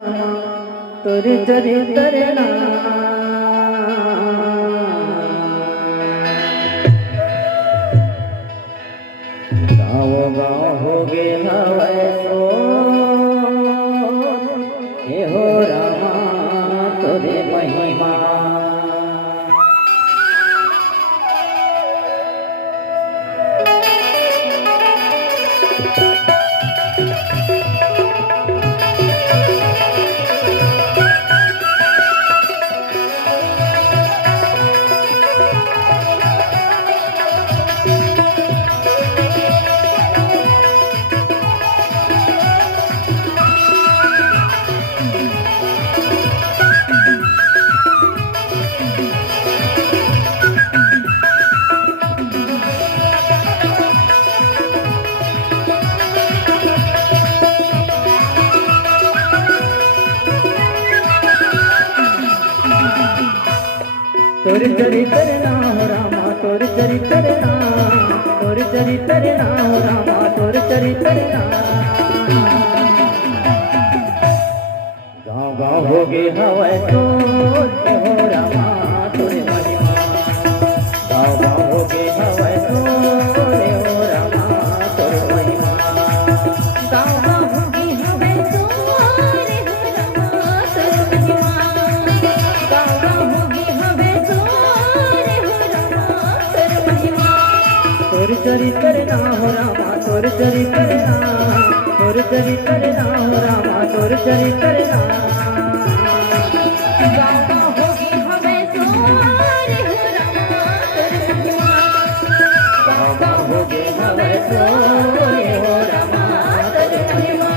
तुरी चरित्र गाँव गाँव हो गे हवै सो हे हो रामा तुरे महिमा तोर चरित्र ना हो रामा तोर चरित्र ना तोर चरित्र ना हो रामा तोर चरित्र ना गाँव गाँव हो गे हवै सो हो रामा तोर महिमा गाँव गाँव हो गे हवै सो हो रामा तोर महिमा गाँव गाँव हो गे हवै सो हो रामा तोर महिमा गाँव गाँव हो गे हवै तोर चरित्र ना हो रामा तोर चरित्र ना तोर चरित्र ना हो रामा तोर चरित्र ना गाँव गाँव हो गे हवै सो हो रामा तोर महिमा गाँव गाँव हो गे हवै सो हो रामा तोर महिमा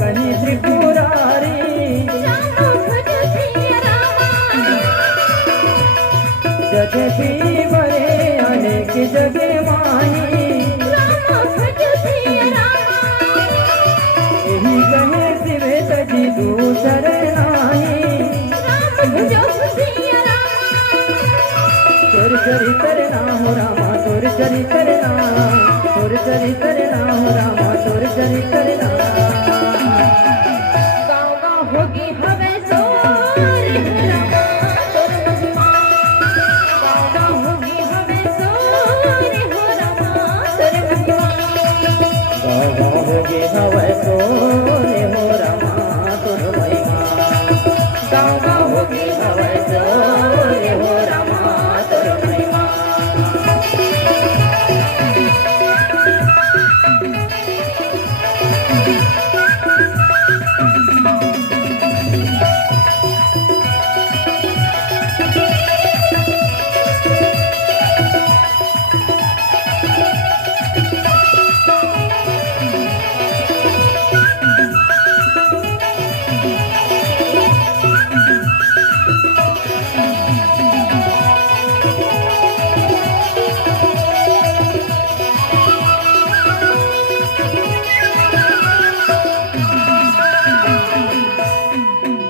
कहीं त्रिपुरारी जगती बरे अनेक जगे माही यही कहे शिवे तजी दूसर नाही तोर चरित्र ना हो रामा तोर चरित्र ना तोर चरित्र ना हो रामा तोर चरित्र ना होगी हवै सो हो रामा तोर महिमा गाँव गाँव होगी हवै सो हो रामा तोर महिमा गाँव गाँव होगी हवै सो हो रामा तोर महिमा गाँव गाँव होगी हवै सो हो रामा तोर महिमा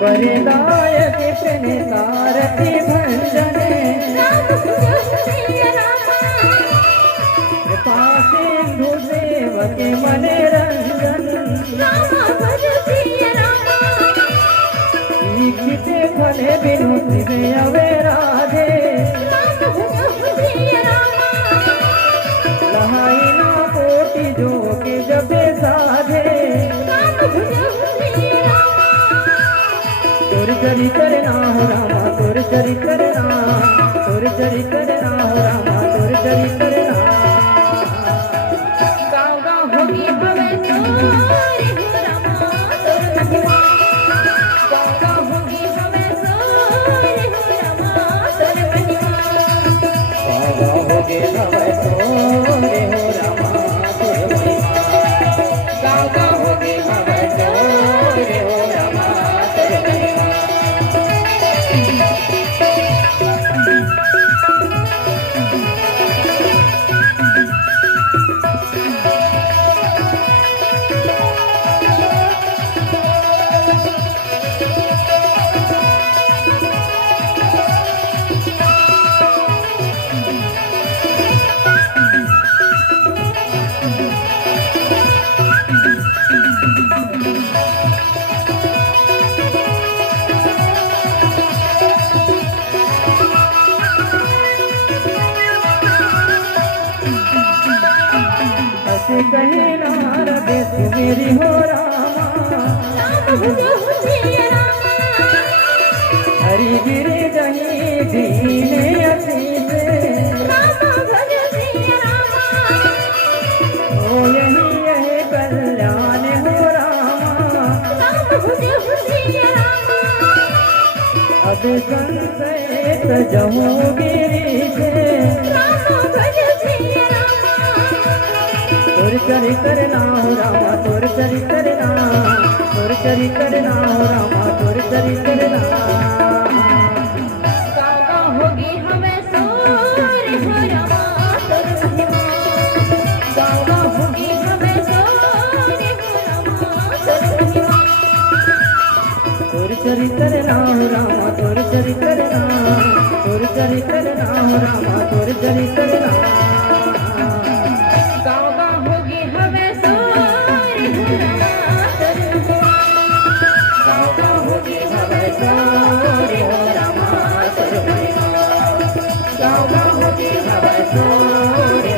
वरदायक प्रेम सारथि भंजने कृपा सिंधु सेवक मने रंजन लिखिते फले बिनु तिवे अवे राधे लहाई ना कोटि जो के जपे साधे तोर चरित्र ना हो रामा तोर चरित्र ना तोर चरित्र ना हो रामा तोर चरित्र ना गाँव गाँव होगी होगी हवे सोरे हो रामा तोर महिमा गागा होगी हवे सोरे हो रामा तोर महिमा गागा होगे हवे सोरे हो रामा तोर महिमा गागा होगे हवे सोरे हो रामा तोर महिमा ऐसे कहे नार दे तू मेरी हो रामा राम भजो हुजिए रामा हरि गिरे जही दीने असीस राम भजो हुजिए रामा ओ यही कल्याण हो रामा राम भजो हुजिए रामा अब संसय सजहु गिरी से राम भजो हुजिए रामा तोर चरित्र ना हो रामा तोर चरित्र ना तोर चरित्र ना हो रामा तोर चरित्र ना गागा होगी हमें सोरे हो रामा तोर महिमा गागा होगी हमें सोरे हो रामा तोर महिमा तोर चरित्र ना हो रामा तोर चरित्र ना तोर चरित्र ना हो रामा तोर चरित्र ना गागा होगी हमें सोरे हो रामा तोर महिमा गागा होगी हमें सोरे हो रामा तोर महिमा गागा होगी हमें सोरे